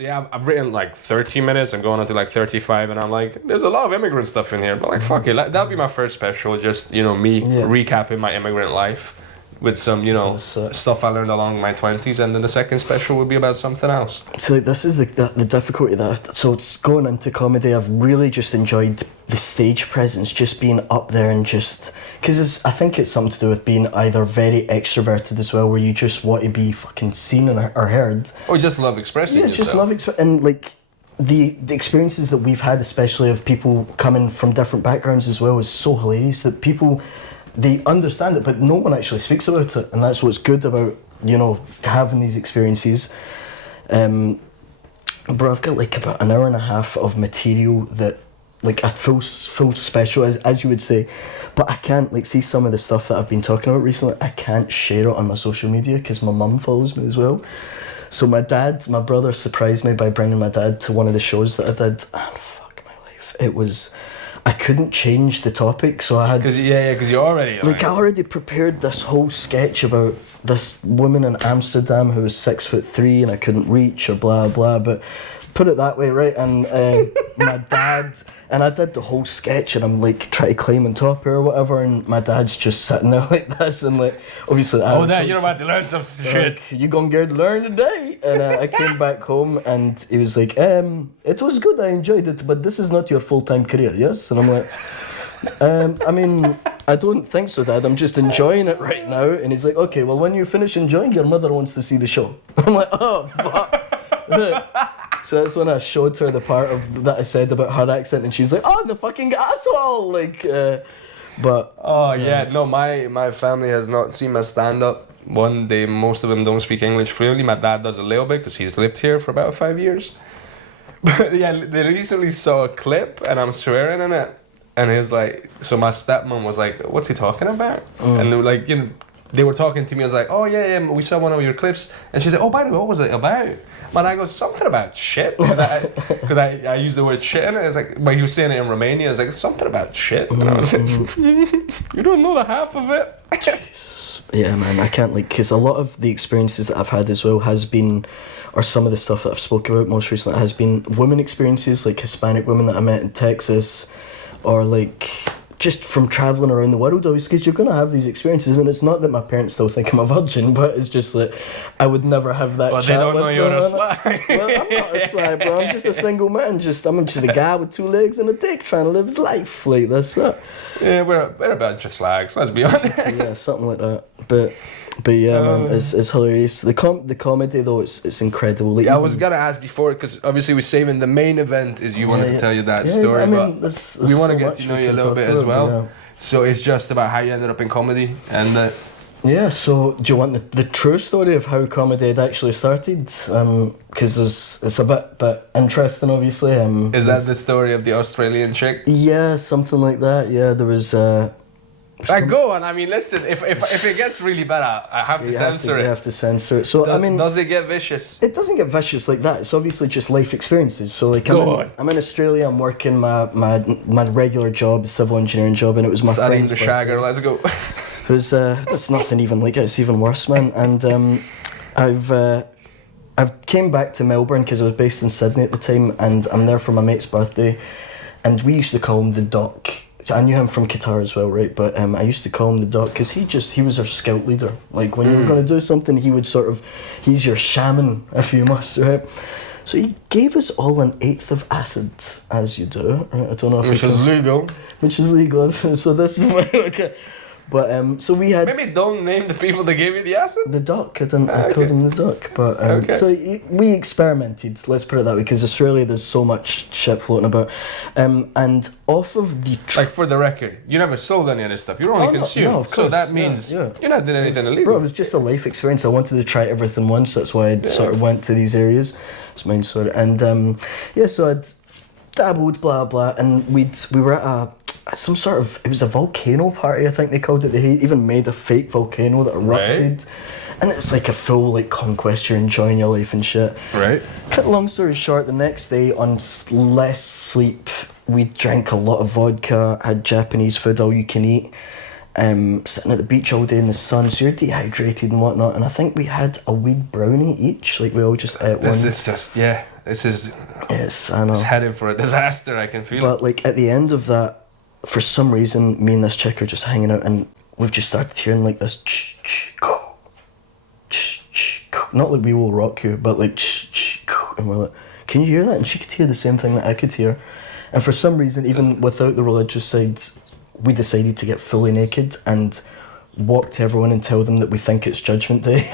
So yeah, I've written like 30 minutes. I'm going on to like 35, and I'm like, there's a lot of immigrant stuff in here. But like, fuck it, that'll be my first special. Just me recapping my immigrant life with some stuff I learned along my 20s, and then the second special would be about something else. So like, this is the difficulty so it's going into comedy. I've really just enjoyed the stage presence, just being up there and just because I think it's something to do with being either very extroverted as well, where you just want to be fucking seen or heard, or just love expressing yourself. Just love and like the experiences that we've had, especially of people coming from different backgrounds as well, is so hilarious that people, they understand it, but no one actually speaks about it, and that's what's good about having these experiences. Bro, I've got like about an hour and a half of material that, like a full special, as you would say, but I can't like see some of the stuff that I've been talking about recently. I can't share it on my social media because my mum follows me as well. So my brother surprised me by bringing my dad to one of the shows that I did, and fuck my life, it was. I couldn't change the topic, so I had... Because you already... Like, I already prepared this whole sketch about this woman in Amsterdam who was 6'3" and I couldn't reach, or blah, blah, but put it that way, right? And my dad... And I did the whole sketch, and I'm like trying to climb on top or whatever, and my dad's just sitting there like this, and like obviously. Dad, you're about to learn some shit. You gonna get to learn today? And I came back home, and he was like, "It was good, I enjoyed it, but this is not your full-time career, yes?" And I'm like, I mean, I don't think so, Dad. I'm just enjoying it right now. And he's like, "Okay, well, when you finish enjoying, your mother wants to see the show." I'm like, "Oh, fuck." So that's when I showed her the part of that I said about her accent, and she's like, "Oh, the fucking asshole!" Like, but. Oh yeah, no, my family has not seen my stand up. One, most of them don't speak English fluently. My dad does a little bit because he's lived here for about 5 years. But yeah, they recently saw a clip, and I'm swearing in it, and he's like, so my stepmom was like, "What's he talking about?" And they were like, they were talking to me. I was like, "Oh yeah, we saw one of your clips," and she said, "Oh, by the way, what was it about?" But I go, something about shit, because I used the word shit in it. It's like, but he was saying it in Romania. It's like, something about shit. And I was like, you don't know the half of it. Yeah, man, I can't because a lot of the experiences that I've had as well has been, or some of the stuff that I've spoken about most recently has been women experiences, like Hispanic women that I met in Texas, or like just from travelling around the world always, because you're going to have these experiences, and it's not that my parents still think I'm a virgin, but it's just that I would never have that chat. They don't know you're a slag. Well, I'm not a slag, bro. I'm just a single man. I'm just a guy with 2 legs and a dick trying to live his life. Like, that's that. Yeah, we're a bunch of slags, let's be honest. Yeah, something like that. But yeah, man, it's hilarious. The comedy though, it's incredible. Like, I was gonna ask before, because obviously we're saving the main event is you wanted to tell you that story, but there's we want to so get to know you a little bit about, as well. yeah. So it's just about how you ended up in comedy, and yeah. So do you want the true story of how comedy had actually started? Because it's a bit interesting, obviously. Is that the story of the Australian chick? Yeah, something like that. Yeah, there was. Go on. I mean, listen. If it gets really bad, I have to censor it. You have to censor it. So does it get vicious? It doesn't get vicious like that. It's obviously just life experiences. So like, I'm in Australia. I'm working my regular job, the came engineering job, and it was my friend's the shagger. Let's go. It was it's nothing even like it. It's even worse, man. And I've came back to Melbourne because I was based in Sydney at the time, and I'm there for my mate's birthday, and we used to call him the Doc. I knew him from Qatar as well, right? But I used to call him the Doc because he was our scout leader. Like when you were going to do something, he would he's your shaman, if you must, right? So he gave us all an 1/8 of acid, as you do. Right? I don't know if which is legal. Which is legal. So this is my okay. But so we had. Maybe don't name the people that gave you the acid. The Doc. I called him the Doc. But so we experimented. Let's put it that way, because Australia there's so much shit floating about, and off of the. Like for the record, you never sold any of this stuff. You only consumed. No, of course. So that means you're not doing anything illegal. Bro, it was just a life experience. I wanted to try everything once. That's why I sort of went to these areas. It's mine, sorry. And so I'd dabbled, blah blah, and we were at some sort of, it was a volcano party, I think they called it. They even made a fake volcano that erupted. Right. And it's like a full like conquest, you're enjoying your life and shit. Right. Cut long story short, the next day on less sleep, we drank a lot of vodka, had Japanese food all you can eat, sitting at the beach all day in the sun, so you're dehydrated and whatnot, and I think we had a weed brownie each, like we all just ate one. This is just, this is Yes, I know. it's heading for a disaster. I can feel it. But like at the end of that, for some reason, me and this chick are just hanging out, and we've just started hearing like this not like We Will Rock You, but like and we're like, can you hear that? And she could hear the same thing that I could hear. And for some reason, even without the religious side, we decided to get fully naked and walk to everyone and tell them that we think it's Judgment Day.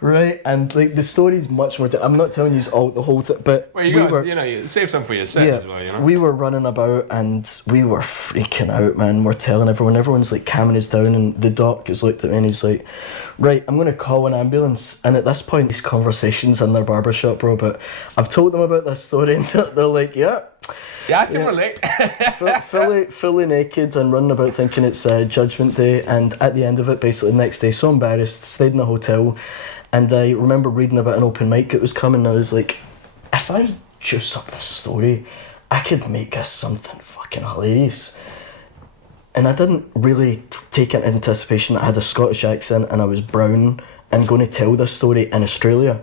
Right? And like the story's much more... I'm not telling you all the whole thing, but Well, you save some for your set as well, you know? We were running about and we were freaking out, man. We're telling everyone. Everyone's like calming us down, and the doc has looked at me and he's like, right, I'm going to call an ambulance. And at this point, these conversations in their barbershop, bro, but I've told them about this story and they're like, yeah, I can relate. fully naked and running about thinking it's Judgment Day. And at the end of it, basically the next day, so embarrassed, stayed in the hotel. And I remember reading about an open mic that was coming, and I was like, if I juice up this story, I could make this something fucking hilarious. And I didn't really take into anticipation that I had a Scottish accent and I was brown and going to tell this story in Australia.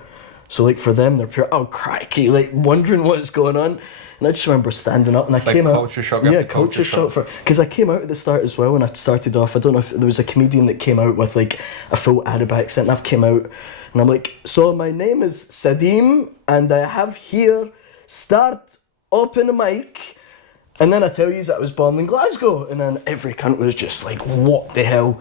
So like for them, they're pure, oh crikey, like wondering what's going on. And I just remember standing up and I came out. Culture shock. Yeah, culture shock. Because I came out at the start as well, and I started off, I don't know if there was a comedian that came out with like a full Arab accent, and I've came out and I'm like, so my name is Sadim and I have here start open mic. And then I tell you that I was born in Glasgow, and then every cunt was just like, what the hell?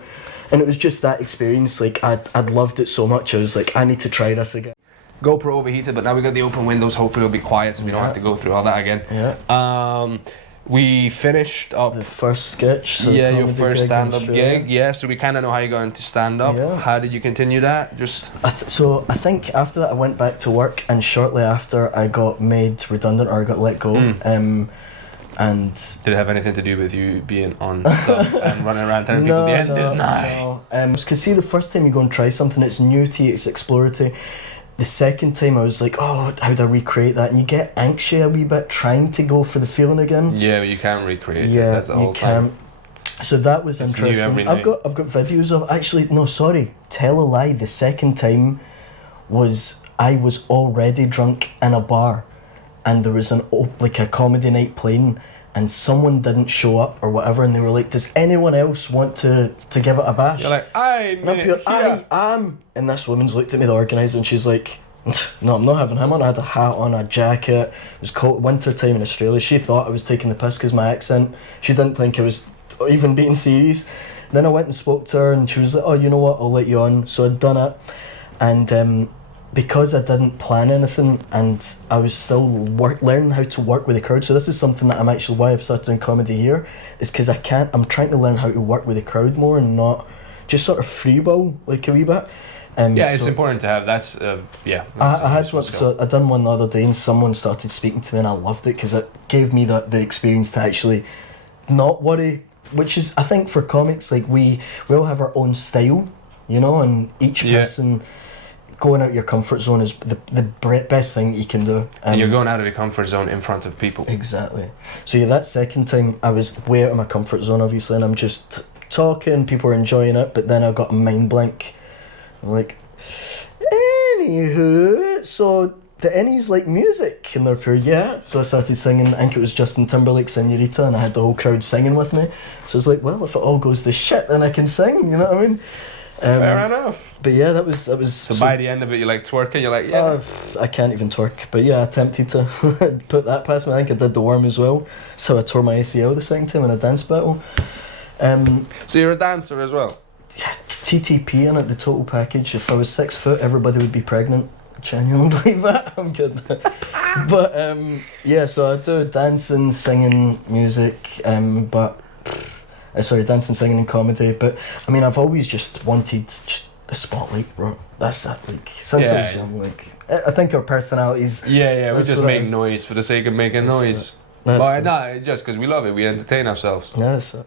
And it was just that experience, like I'd loved it so much, I was like, I need to try this again. GoPro overheated, but now we got the open windows. Hopefully it'll be quiet so we don't have to go through all that again. Yeah. We finished up The first sketch. So your first stand-up gig. Yeah, so we kind of know how you got into stand-up. Yeah. How did you continue that? Just So I think after that I went back to work, and shortly after I got made redundant, or I got let go. And did it have anything to do with you being on sub and running around telling people the end is nigh? Because see, the first time you go and try something, it's new to you, it's exploratory. The second time I was like, oh, how do I recreate that? And you get anxious a wee bit trying to go for the feeling again. Yeah, but you can't recreate it. That's the whole time. So that was It's interesting. new every I've night. got videos of, actually, no, sorry, tell a lie. The second time I was already drunk in a bar, and there was like a comedy night playing, and someone didn't show up or whatever, and they were like, does anyone else want to give it a bash? You're like, I am. And this woman's looked at me, the organiser, and she's like, no, I'm not having him on. I had a hat on, a jacket. It was cold, winter time in Australia. She thought I was taking the piss because my accent. She didn't think I was even being serious. Then I went and spoke to her, and she was like, oh, you know what, I'll let you on. So I'd done it, and because I didn't plan anything, and I was still learning how to work with the crowd. So this is something that why I've started doing comedy here, is because I'm trying to learn how to work with the crowd more and not just sort of freeball like a wee bit. It's important to have. I had one, so I done one the other day, and someone started speaking to me, and I loved it because it gave me the experience to actually not worry. Which is, I think, for comics, like we all have our own style, you know, and each person going out your comfort zone is the best thing you can do. And you're going out of your comfort zone in front of people. Exactly. So that second time I was way out of my comfort zone, obviously, and I'm just talking, people are enjoying it, but then I got a mind blank. I'm like, anywho, so do any's like music? And they're pure, yeah. So I started singing, I think it was Justin Timberlake's Senorita, and I had the whole crowd singing with me. So it's like, well, if it all goes to shit, then I can sing, you know what I mean? Fair enough. But yeah, that was. So by the end of it, you're like twerking. You're like, yeah. I can't even twerk. But yeah, I attempted to put that past me. I think I did the worm as well. So I tore my ACL the second time in a dance battle. So you're a dancer as well. Yeah, TTP in it, the total package. If I was 6 foot, everybody would be pregnant. I genuinely believe that. I'm good. But yeah, so I do dancing, singing, music. Dancing, singing, and comedy. But I mean, I've always just wanted the spotlight, bro. That's it. Like since I was young, like I think our personalities. Yeah. We just make noise for the sake of making noise. But no, just because we love it, we entertain ourselves. Yeah, that's it.